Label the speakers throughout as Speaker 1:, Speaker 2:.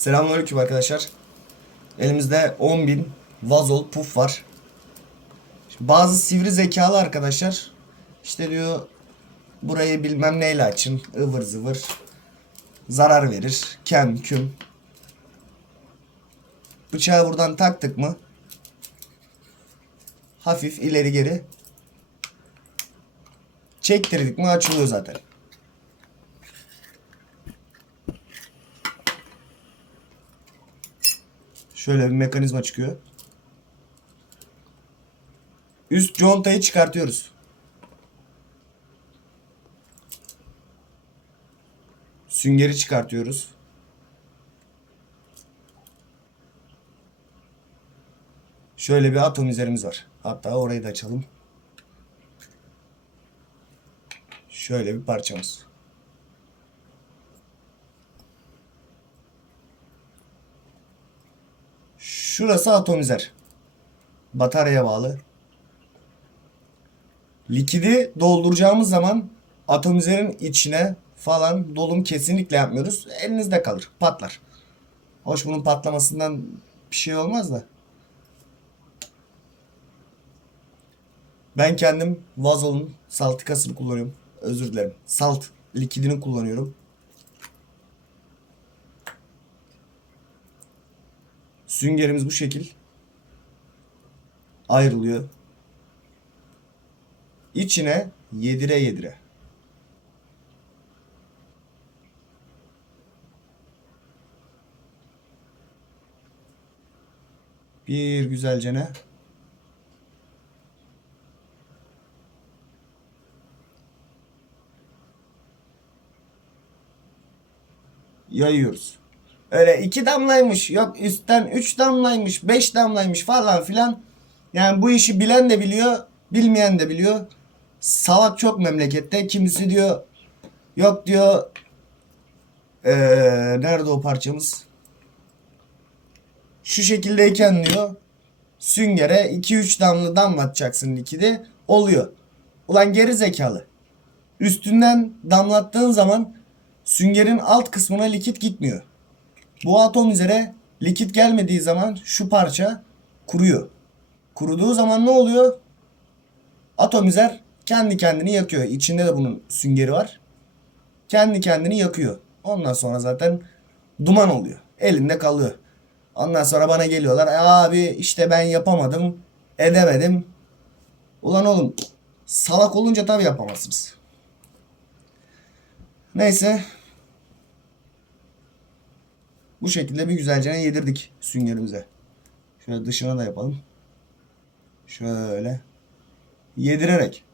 Speaker 1: Selamünaleyküm arkadaşlar. Elimizde 10.000 vazol puf var. Şimdi bazı sivri zekalı arkadaşlar işte diyor burayı bilmem neyle açın ıvır zıvır zarar verir kem küm. Bıçağı buradan taktık mı hafif ileri geri çektirdik mi açılıyor zaten. Şöyle bir mekanizma çıkıyor. Üst contayı çıkartıyoruz. Süngeri çıkartıyoruz. Şöyle bir atomizerimiz var. Hatta orayı da açalım. Şöyle bir parçamız. Şurası atomizer. Bataryaya bağlı. Likidi dolduracağımız zaman atomizerin içine falan dolum kesinlikle yapmıyoruz. Elinizde kalır. Patlar. Hoş bunun patlamasından bir şey olmaz da. Ben kendim Vazol'un saltikasını kullanıyorum. Özür dilerim. Salt likidini kullanıyorum. Süngerimiz bu şekil. Ayrılıyor. İçine yedire yedire. Bir güzelcene yayıyoruz. Öyle iki damlaymış yok üstten üç damlaymış beş damlaymış falan filan. Yani bu işi bilen de biliyor bilmeyen de biliyor. Salak çok memlekette kimisi diyor yok diyor ee, nerede o parçamız? Şu şekildeyken diyor süngere 2-3 damla damlatacaksın likidi oluyor. Ulan geri zekalı. Üstünden damlattığın zaman süngerin alt kısmına likit gitmiyor. Bu atom üzere likit gelmediği zaman şu parça kuruyor. Kuruduğu zaman ne oluyor? Atomizer kendi kendini yakıyor. İçinde de bunun süngeri var. Kendi kendini yakıyor. Ondan sonra zaten duman oluyor. Elinde kalıyor. Ondan sonra bana geliyorlar. "E Abi işte ben yapamadım. Edemedim. Ulan oğlum salak olunca tabii yapamazsınız. Neyse. Bu şekilde bir güzelce yedirdik süngerimize. Şöyle dışına da yapalım. Şöyle. Yedirerek.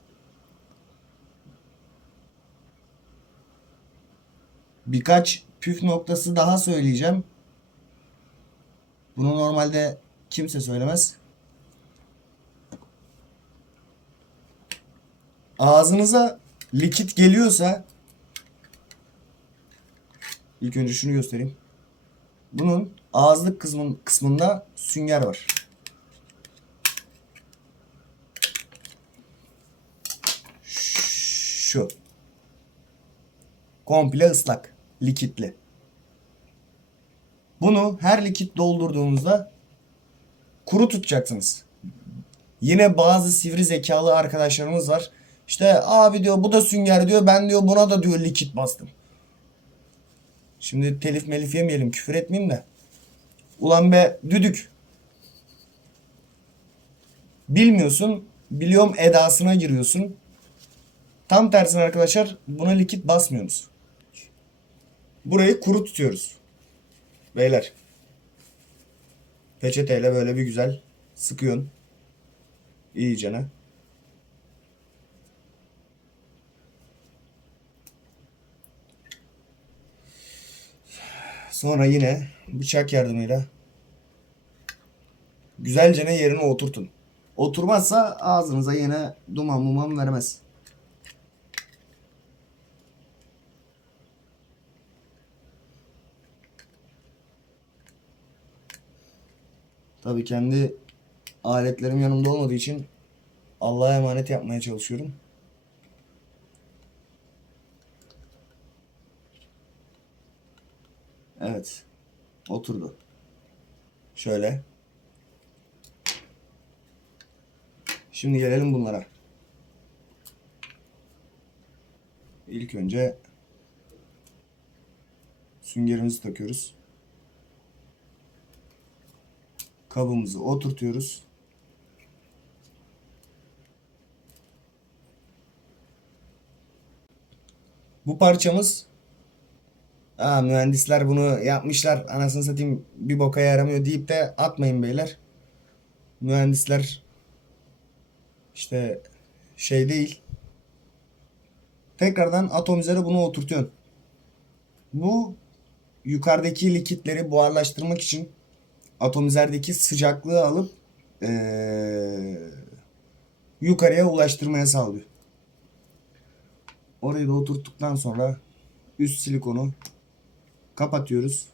Speaker 1: Birkaç püf noktası daha söyleyeceğim. Bunu normalde kimse söylemez. Ağzınıza likit geliyorsa ilk önce şunu göstereyim. Bunun ağızlık kısmın, kısmında sünger var. Şu. Komple ıslak. Likitli. Bunu her likit doldurduğunuzda kuru tutacaksınız. Yine bazı sivri zekalı arkadaşlarımız var. İşte abi diyor bu da sünger diyor. Ben diyor buna da diyor likit bastım. Şimdi telif melif yemeyelim küfür etmeyeyim de. Ulan be düdük. Bilmiyorsun. Biliyorum edasına giriyorsun. Tam tersine arkadaşlar buna likit basmıyoruz. Burayı kuru tutuyoruz. Beyler. Peçeteyle böyle bir güzel sıkıyorsun. İyicene. Sonra yine bıçak yardımıyla güzelce ne yerine oturtun. Oturmazsa ağzınıza yine duman muman vermez. Tabii kendi aletlerim yanımda olmadığı için Allah'a emanet yapmaya çalışıyorum. Evet. Oturdu. Şöyle. Şimdi gelelim bunlara. İlk önce süngerimizi takıyoruz. Kabımızı oturtuyoruz. Bu parçamız Aa, mühendisler bunu yapmışlar anasını satayım bir boka yaramıyor deyip de atmayın beyler. Mühendisler işte şey değil. Tekrardan atom üzere bunu oturtuyorsun. Bu yukarıdaki likitleri buharlaştırmak için atomizerdeki sıcaklığı alıp eee, yukarıya ulaştırmaya sağlıyor. Orayı da oturttuktan sonra üst silikonu kapatıyoruz.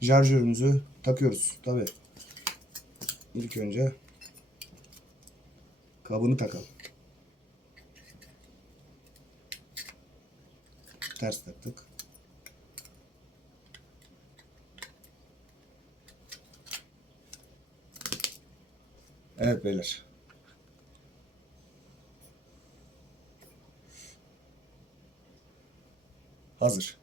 Speaker 1: Şarjörümüzü takıyoruz. Tabi. İlk önce kabını takalım. Ters taktık. Evet beyler. Hazır.